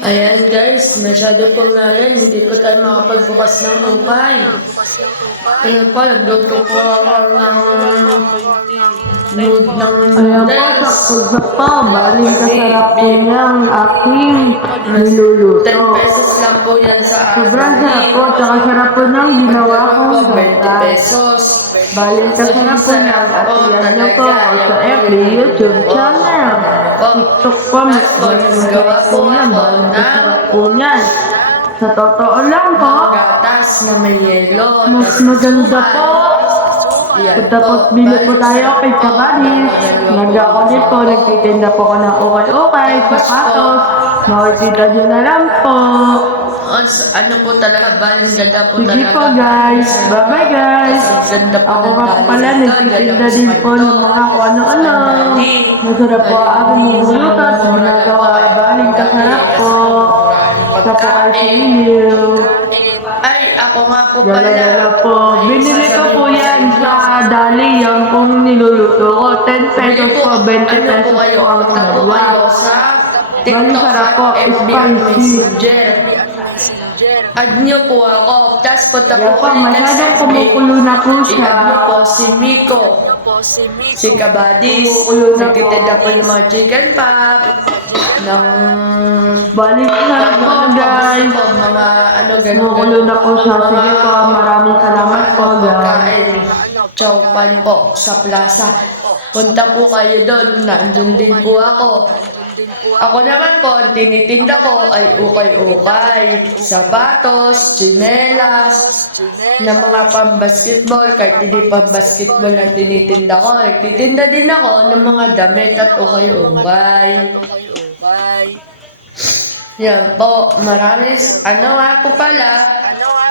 Ayan guys, masyado po nga yan. Hindi po tayo makapagbukas ng upay. Ayan po, nagluto po ako ng ng Ayan po, noodles. sakto-sakto. Baling kasarap po niyang aking niluluto. 10 pesos lang po yan sa Sobrang akin. sarap po, tsaka sarap po ng ginawa kong 20 gatas. pesos. Baling kasarap po niyang atiyan niyo po ako sa FB, YouTube channel. TikTok po, mas masarap po niya. Baling kasarap po niyan. Sa totoo lang po, Gatas na may yelo. mas maganda po. Tapos bili po tayo kay Kabadis. Ako din po, nagtitinda po ko ng ukay-ukay, sapatos. Makikita nyo na lang po. Ano po talaga, baling ganda po Sige talaga. po guys. Bye-bye guys. Ganda po Ako ng nga po pala, nagtitinda din po ng mga kung ano-ano. Masarap po ang aking niluluto at ginagawa. Baling kasarap po. Sa po kay Siliw. Ay, ako nga po pala. Gala-gala po. Binili ko po yan sa Dali, yung kung niluluto ko. 10 pesos po, 20 pesos po ang dalawa. Sa Bali TikTok sarap po, at FB spicy. Messenger. Add nyo po ako. Tapos punta po Yan po, ulit sa masyadong FB. kumukulo na po siya. I-add nyo po si Miko. Si Kabadis. Kumukulo na po. Nagtitinda po yung mga chicken pop. Ng... Bali sarap po guys. Mga ano ganun. Kumukulo na po siya. Sige po, maraming salamat po guys. Chowpan po sa plaza. Punta po kayo doon. Nandun din po ako. Ako naman po, ang tinitinda ko ay ukay-ukay, sapatos, tsinelas, na mga pang-basketball, kahit hindi pang-basketball ang tinitinda ko. Nagtitinda din ako ng mga damit at ukay-ukay. Yan po, ano nga po pala,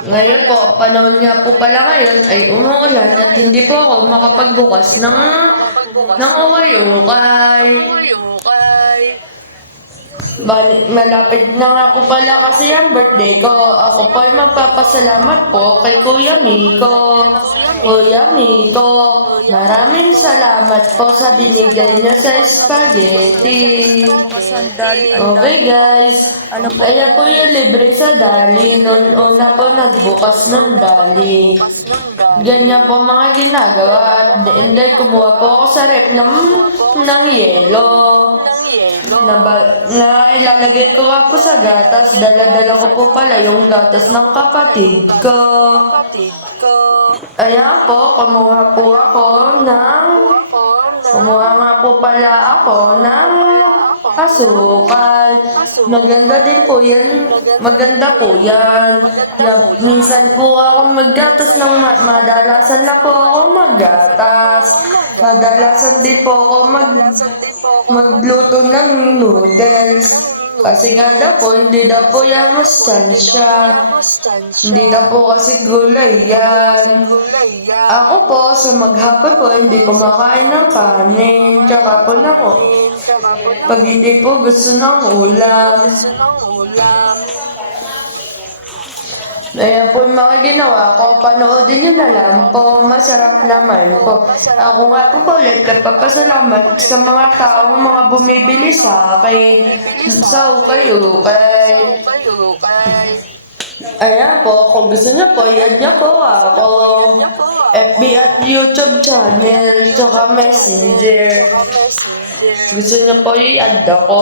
ngayon po, panahon nga po pala ngayon ay umuulan at hindi po ako makapagbukas ng ukay-ukay. Malapit na nga po pala kasi ang birthday ko. Ako po ay magpapasalamat po kay Kuya Miko. Kuya Miko, maraming salamat po sa binigay niya sa spaghetti. Okay guys, kaya po yung libre sa Dali. Noon una po nagbukas ng Dali. Ganyan po mga ginagawa. And then kumuha po ako sa rep ng yelo. Na ilalagay ko nga po sa gatas. Dala-dala ko po pala yung gatas ng kapatid ko. Ayan po, kumuha nga po pala ako ng asukal. Maganda din po yan. Maganda po yan. Minsan po ako maggatas ng madalasan na po ako maggatas. Madalasan din po ako magluto ng noodles. Kasi nga daw po, hindi daw po yan mastansya. Hindi daw po kasi gulay yan. Ako po, sa maghapon po, hindi kumakain ng kanin. Tsaka po na po, pag hindi po gusto ng ulam. Ayan po yung mga ginawa ko. Panoodin nyo na lang po. Masarap naman po. Ako nga po ulit nagpapasalamat sa mga taong mga bumibili sa akin. Sa ukay-ukay. Ayan po, kung gusto nyo po, i-add nyo po ako. FB at YouTube channel, tsaka Messenger. Gusto nyo po i-add ako.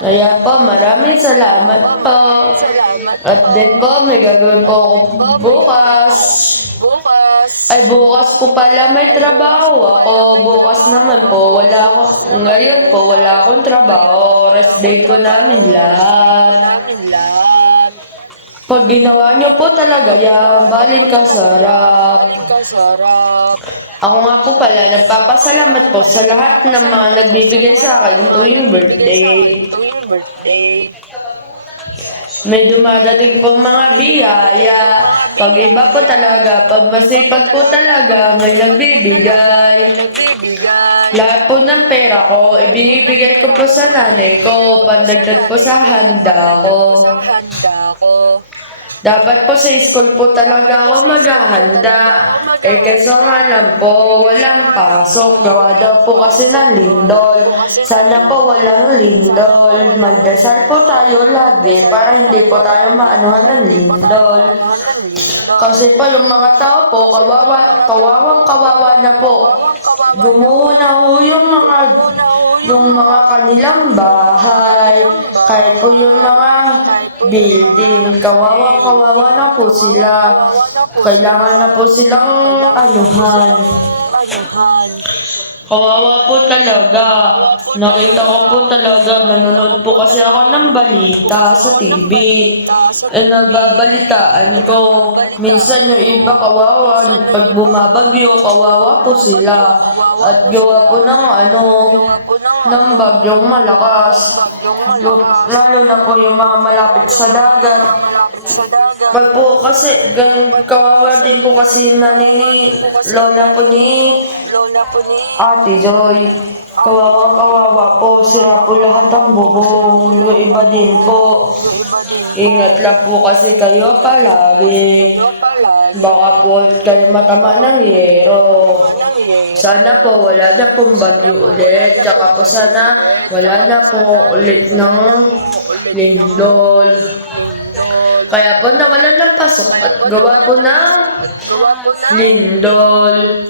Ayan po, maraming salamat po. At din po, may gagawin po ako bukas. Ay, bukas po pala may trabaho ako. Bukas naman po, ngayon po, wala akong trabaho. Rest day ko namin lahat. Pag ginawa nyo po talaga yan, baling kasarap. Ako nga po pala, nagpapasalamat po sa lahat ng mga nagbibigay sa akin tuwing birthday. May dumadating pong mga biyaya. Pag iba po talaga, pag masipag po talaga, may nagbibigay. Lahat po ng pera ko, ibinibigay ko po sa nanay ko, pandagdag po sa handa ko. Dapat po sa school po talaga ako maghahanda. Eh kaso nga lang po, walang pasok. Gawa daw po kasi ng lindol. Sana po walang lindol. Magdasal po tayo lagi para hindi po tayo maanuhan ng lindol. Kasi po yung mga tao po, kawawang kawawa na po. Gumuho na ho yung mga kanilang bahay. Kahit po yung mga building, kawawa na po sila. Kailangan na po silang anuhan. Kawawa po talaga. Nakita ko po talaga, nanonood po kasi ako ng balita sa TV. Eh, nababalitaan ko. Minsan yung iba kawawa, pag bumabagyo, kawawa po sila. At gawa po ng bagyong malakas. Lalo na po yung mga malapit sa dagat. Pag po kasi, kawawa din po kasi yung lola po ni Ate Joy. Kawawa po, sira po lahat ang bubong. Yung iba din po. Ingat lang po kasi kayo palagi. Baka po kayo matama ng yero. Sana po wala na pong bagyo ulit. Tsaka po sana wala na po ulit ng lindol. Kaya po nawalan ng pasok at gawa po ng lindol.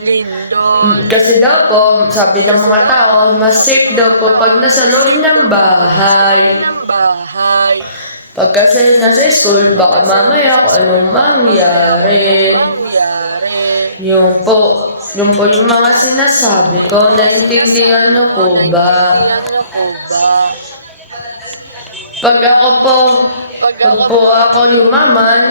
Kasi daw po, sabi ng mga tao, mas safe daw po pag nasa loob ng bahay. Pag kasi nasa school, baka mamaya kung anong mangyari. Yung po yung mga sinasabi ko, naintindihan niyo po ba? Pag po ako yumaman,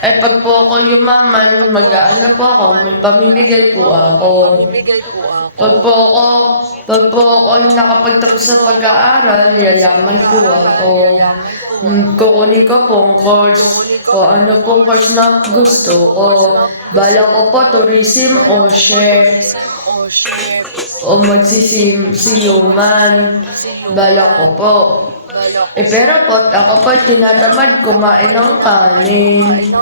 pag po ako yumaman, mag-aano po ako, may pamimigay po ako. Pag po ako nakapagtapos sa pag-aaral, yayaman po ako. Kukunin ko pong course, o ano pong course na gusto ko. Bala ko po, tourism o chef. O magsisiyuman. Bala ko po. Pero po, ako po tinatamad kumain ng kanin.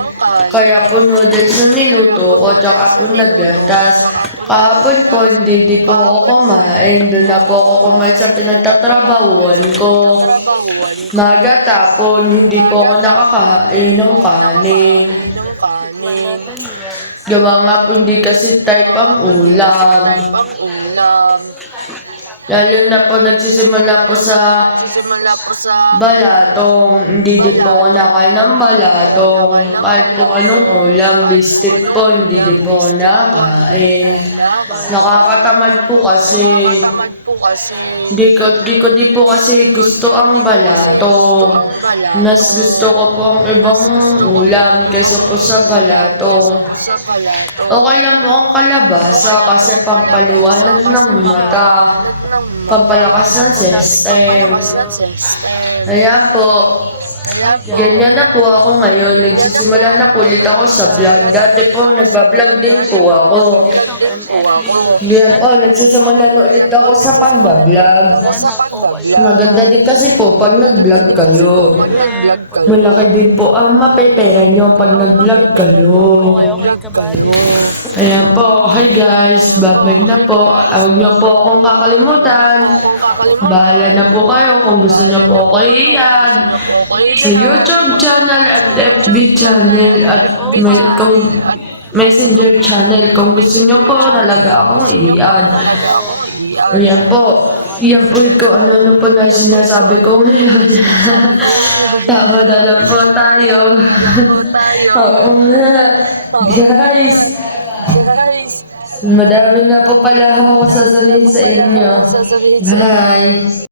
Kaya po noodles na niluto ko, tsaka po naggatas. Kahapon po, hindi po ako kumain. Doon na po ako kumain sa pinagtatrabahuan ko. Magatapon, hindi po ako nakakain ng kanin. Gawa nga po hindi kasi type ang ulam. Lalo na po nagsisimula po sa balatong. Hindi din po ako nakain ng balatong. Kahit po anong ulam, bistik po, hindi din po ako nakain. Nakakatamad po kasi. Di ko di po kasi gusto ang balatong. Mas gusto ko po ang ibang ulam kaysa po sa balatong. Okay lang po ang kalabasa kasi pampaliwanag ng mata. Pampalakas ng system. Ayan po. Ganyan na po ako ngayon. Nagsisimula na po ulit ako sa vlog. Dati po, nagbablog din po ako. Ganyan po, nagsisimula na ulit ako sa pagbablog. Maganda din kasi po pag nag-vlog kayo. Malaki din po ang mapepera nyo pag nag-vlog kayo. Ayan po, hi guys, babag na po. Huwag nyo po akong kakalimutan. Bahala na po kayo kung gusto nyo po ako i-add sa YouTube channel at FB channel at Messenger channel kung gusto nyo po talaga akong i-add. Ayan po. Yan po kung ano po na sinasabi ko ngayon. Tama na lang po tayo. Oo nga. Guys. Madami na po pala ako sasabihin sa inyo. Bye.